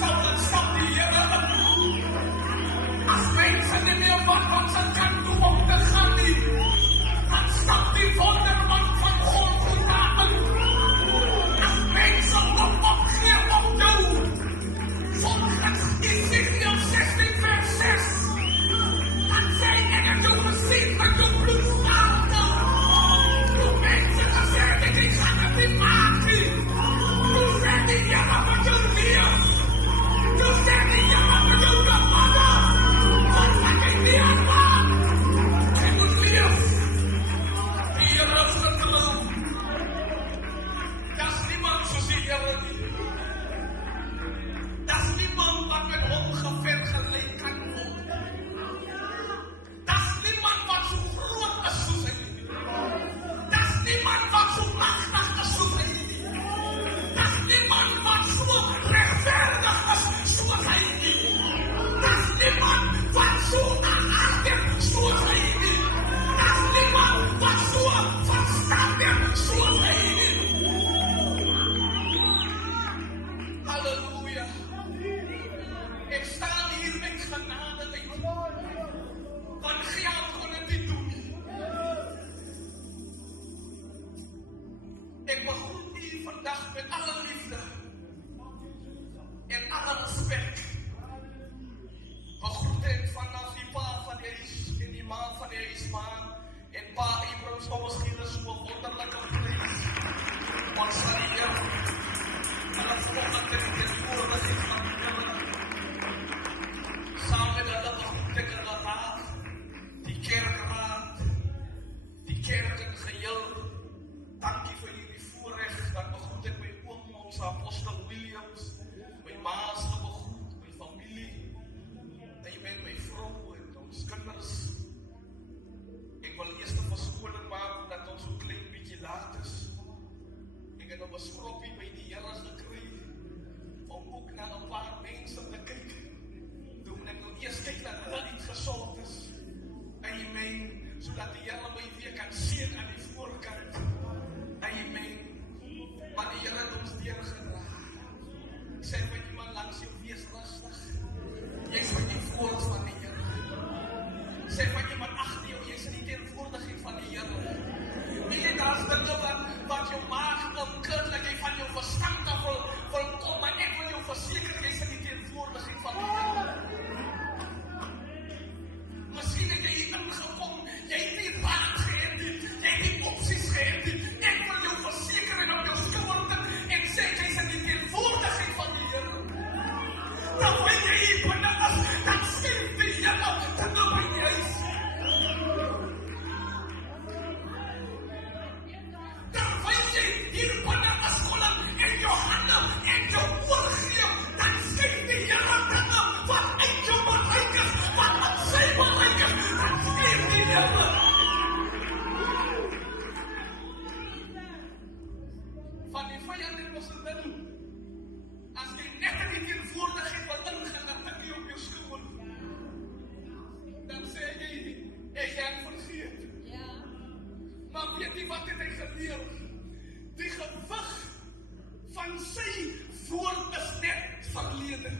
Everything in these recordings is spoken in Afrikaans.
dan stap die Here in. As mense nie meer wat op sy kant toe om te gaan nie, dan stap die wonderman van Golgotha in. As mense opgee op jou, volgens Ezekiel 16 vers 6, dan sê ek het jou gesien met jou bloedvaarde. Toe mense gesê het, ek gaan het nie maak nie. Toe sê die Here met jou leef. Toe sê die Here met jou gevange. Wat ek nie aanmaak. Jy moet leef. Die Here is getrou. Daar's niemand soos die Here nie. Daar's niemand wat met hom vergelyk kan word. Daar's niemand wat so groot is soos hy. Daar's niemand wat so magtig is soos hy. Daar's niemand wat so regverdig is soos hy. Daar's niemand wat so aardig soos hy. Daar's niemand wat so verstandig soos hy. Halleluja. Ek staan hier met genade uit. Want geld kon het nie doen. Ek begroet u vandag met alle liefde en alle respect. Begroet ek vanaf die pa van die huis en die ma van die huisman en pa Abrams kom miskien is so wonderlike vlees. Want sal die Here hulle vanoggend in die woorde sê van die Here. Saam met hulle begroet ek hulle raad, die kerkraad, die kerk in geheel. Dankie vir jullie voorrecht, dan begroet ek my oom, ons apostel Williams, my maas begroet, my familie, amen, my vrou en ons kinders. Ek wil eerst 'n verskoning maak dat ons so klein bietjie laat is. Ek het 'n beskroppie by die Here gekry om ook na 'n paar mense te kyk. Toen ek nou eers kyk dat hulle nie gesond is. Amen, sodat die Here my weer kan sien aan die voorkant. Amen. Maar die Here het ons deurgedra. Sê vir iemand langs jou, wees rustig. Jy is met die voors van die Here. Sê vir iemand agter jou, jy is in die teenwoordigheid van die Here. Weet jy, daar is dinge wat jou maag omkurt, dat jy van jou verstand af wil kom, maar ek wil jou verseker, jy is in die teenwoordigheid van die Here. Miskien het jy hier ingekom, jy het nie baan gehad nie, jy het nie opsies gehad nie. Ek wil jou verseker en op jou skouder en sê, jy is in die teenwoordigheid van die Here. Dan weet jy hier binne is, dan skryf die Here dinge by die huis. Dan weet jy hier binne is kolom en jou hande en jou oorgee, dan skryf die Here dinge wat uit jou bereik is, wat op sy bereik is, dan skryf die Here. Van die vyand het ons dit. As jy net in die teenwoordigheid wil ingaan, dan tik jy op jou skoen. Dan sê jy, ek het vergeet. Ja. Maar weet jy wat het hy geleer? Die gewig van sy woord is net verlede.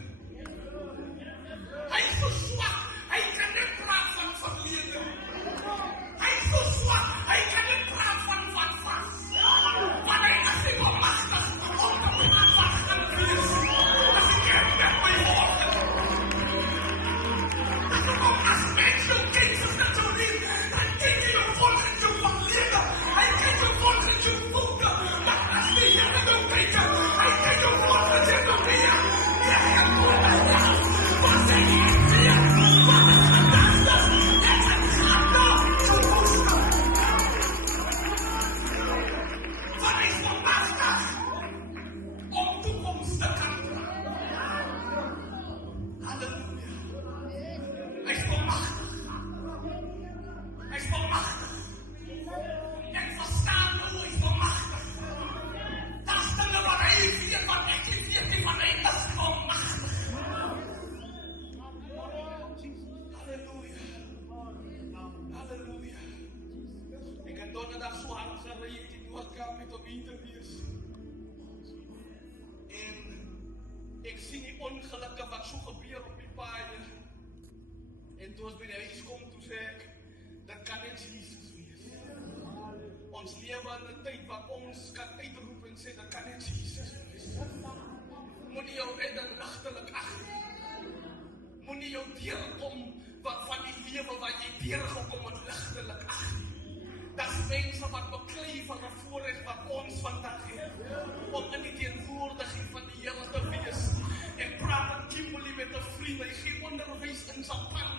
Hy is so swak, hy kan net praat van verlede. Hy is so swak, hy kan net praat van wat was. Maar hy is nie bemagtig om te praat van gaan wees. As ek het met my woorde. As mens jou kind is net so lief, dan ken jy jou volgens jou verlede. Hy ken jou volgens jou lewe in 'n tyd wat ons kan uitroep en sê, dit kan net Jesus wees. Moenie jou redder ligtelik ag nie. Moenie jou deurkom van die lewe wat jy deurgekom het ligtelik ag nie. Daar's mense wat beklei van 'n voorreg wat ons vandag het, om in die teenwoordigheid van die Here te wees. Ek praat met Kimberley met 'n vriend, hy gee onderwys in Japan,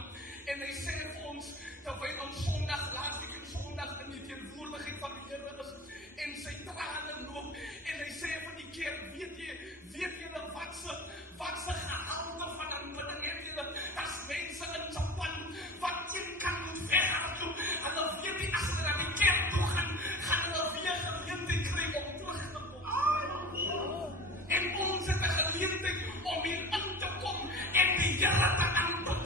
en hy sê vir ons, terwyl ons Sondag, laasweek en Sondag in die teenwoordigheid van die Here is, en sy trane loop, en hy sê vir die kerk, weet jy dan wat se gehalte van aanbidding het jy dat, daar's mense in Japan, wat een kan moet weghardloop, hulle weet nie as hulle na die kerk toe gaan hulle weer geleentheid kry om terug te kom. En ons het 'n geleentheid om hier in te kom, en die Here te aanbid,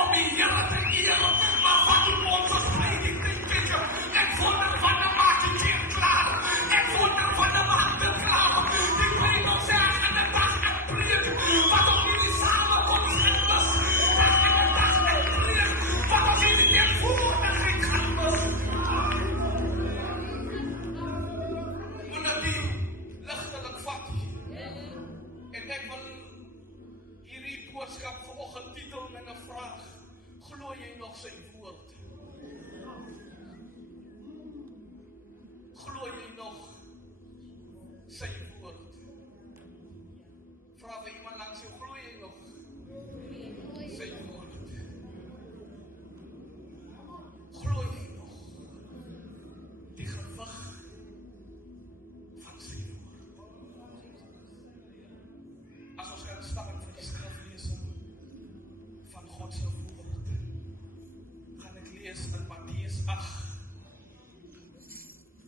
om die Here te eer, maar wat doen ons as hy die tyd kyk, en wonder van die maak die kerk klaar, en wonder van die maak dit klaar, die Bijbel sê, en die dag en breek, wat op hierdie samenkomst gaan mis, en die dag en breek, wat op hierdie teenwoordigheid gaan mis. Moet dit nie ligtelik vat. En ek wil hierdie boodskap vanoggend titel met 'n vraag: glo jy nog sy woord? Glo jy nog sy woord? Vra vir iemand langs jou, glo jy nog sy woord? Glo jy nog die gewig van sy woord? As ons gaan staan vir die skriflesing van God se woord, gaan ek lees in Matteus 8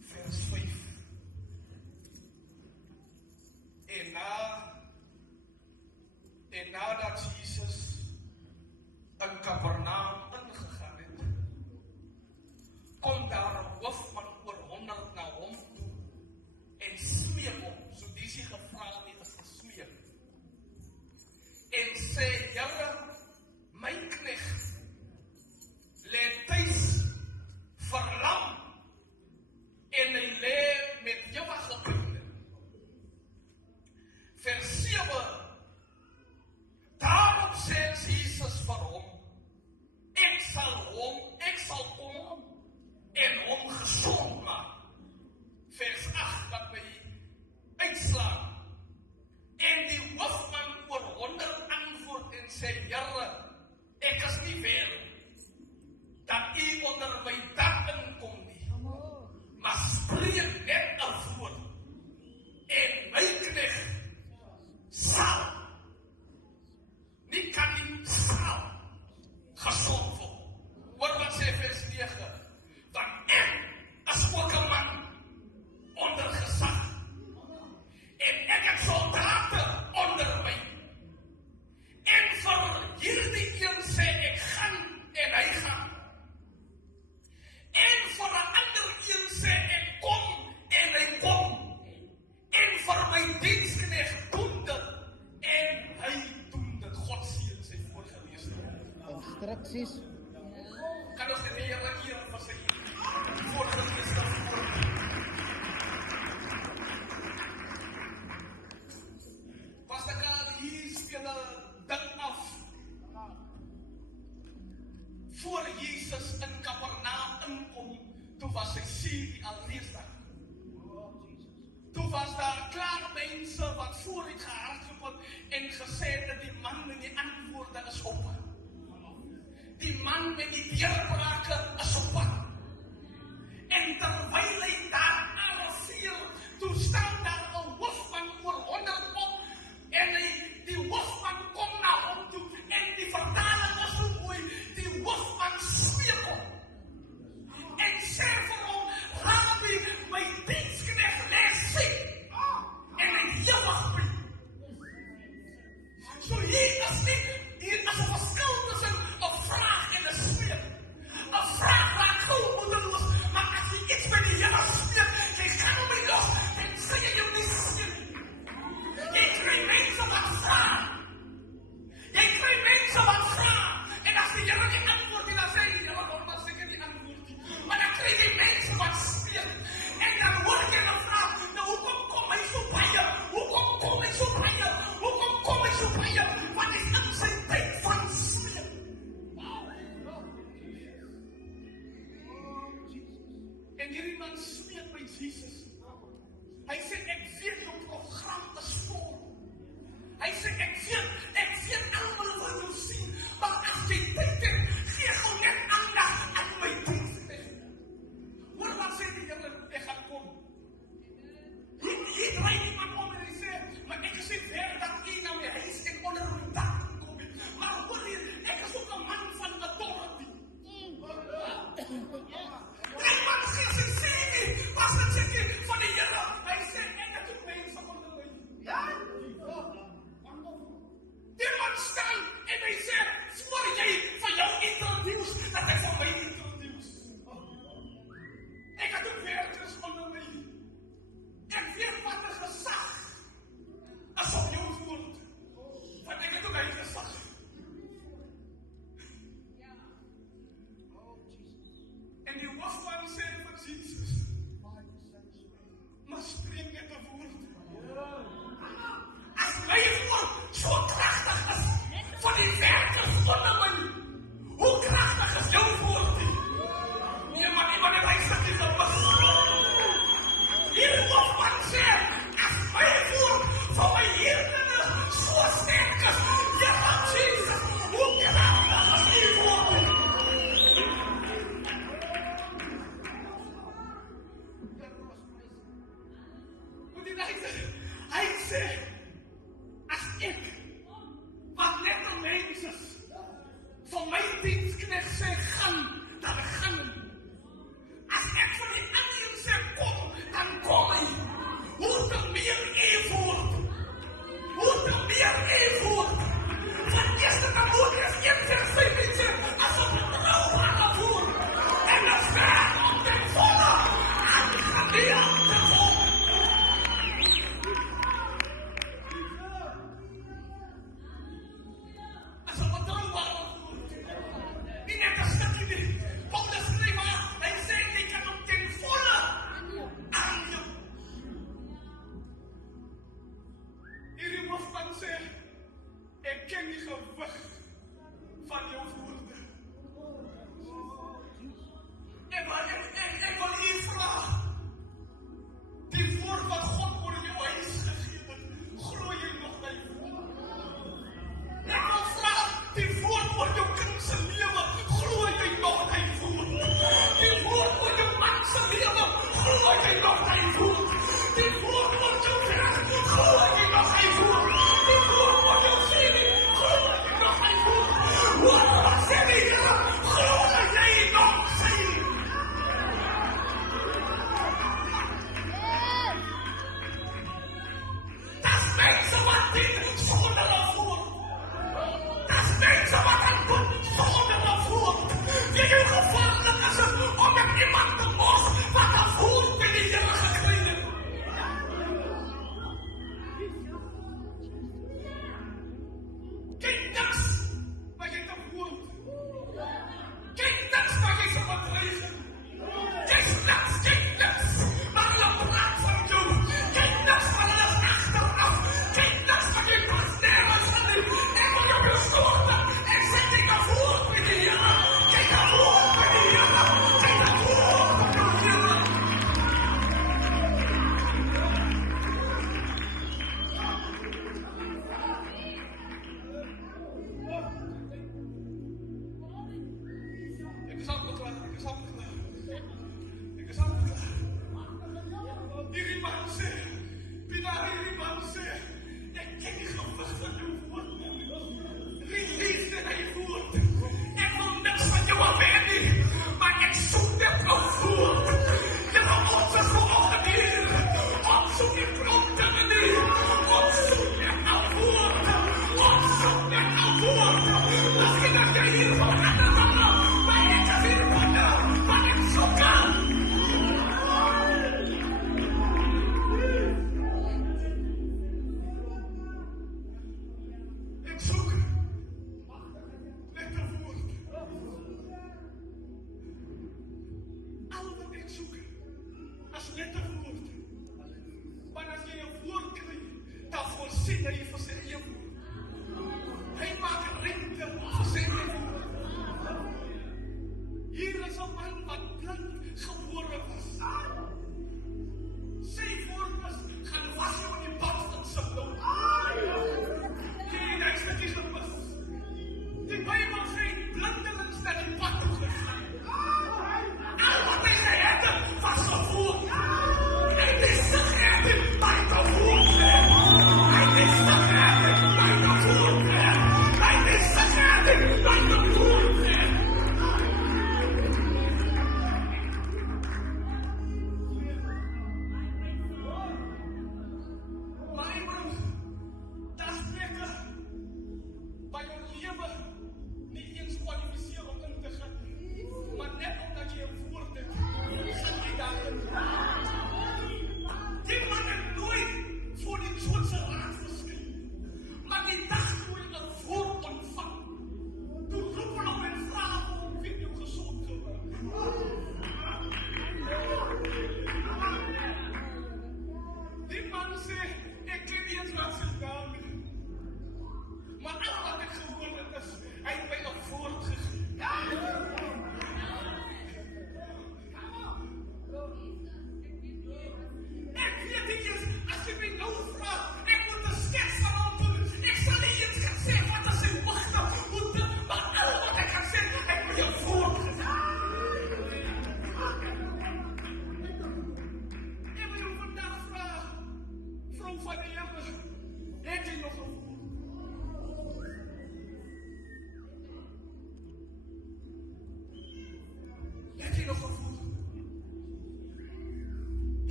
vers 5. En nadat Jesus in Kapernaum ingegaan het, kom daar 'n hoofman oor 100 na hom toe en smeek hom, so dis die gevra nie is gesmeek, en sê, Here, my knegt lê tuis verlam, en hy lê met ewige pyn. Vers 7. Daarop sê Jesus vir hom, ek sal kom en hom gesond maak. Vers 8 dat my uitslaan. En die hoofman oor 100 antwoord en sê, Here, ek is nie wel dat u onder my dak inkom nie, maar spreek net 'n woord, en my knegt sal, nie kan nie, sal gesond word. Hoor wat sê vers 9, want ek is ook 'n man onder gesag, en ek het soldate onder my, en vir hierdie een sê ek gaan, en hy gaan, en vir 'n ander een sê ek kom, en hy kom, en vir my diensknegt doen dit, en hy doen dit. God seën sy voorgeleesde instruksies. Kan ons dit die Here eer vir sy voorgeleesde woord? Pastor Karl hier speel 'n ding af. Voor Jesus in Kapernaum inkom, toe was sy serie alreeds daar. Toe was daar klaar mense wat vooruit gehardloop het en gesê dat die man met die antwoorde is op. Die man met die deurbrake is op pad. En terwyl hy daar arriveer, toe staan daar 'n hoofman oor 100 op, en die hoofman kom na hom toe, en die vertaling is so mooi, die hoofman smeek hom, en sê vir hom, Rabbi, my diensknegt lê siek, en hy ewig pyn. So hier is 'n verskil tussen 'n vraag en 'n smeek. 'n vraag laat glo Die man staan en hy sê, voor jy van jou introduce, dat hy van my introduce. Ek het ook werkers onder my. Ek weet wat is gesag. As op jou woord. Want ek het ook hy gesag. En die hoofdman sê van Jesus, maar spreek net 'n woord. As my woord so kragtig is, van die werkers onder my, hoe kragtig is jou woord? Ja, maar iemand het hy sê, is op pas. Hier hoofdman sê, as my woord van my heerdene so sterk is, ja, maar Jesus, hoe kragtig is die woord? Hy sê, as ek, wat net 'n mens is, van my diensknegt sê, gaan, dan gaan hy. As ek van die ander sê, kom, dan kom hy. Hoe te meer eeuwoord. Hoe te meer eeuwoord. Van eerste dan moet is 1 vers 5 sê, as op die trouwbare woord, en as ver op den volle, aangedeeld te word.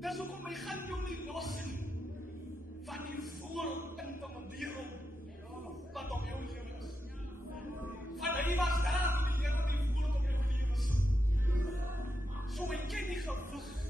Dis hoekom hy gaan jou nie los nie van die voorintimidering wat op jou lewe is. Want hy was daar toe die Here die woord op jou lewe is. So hy ken die gewig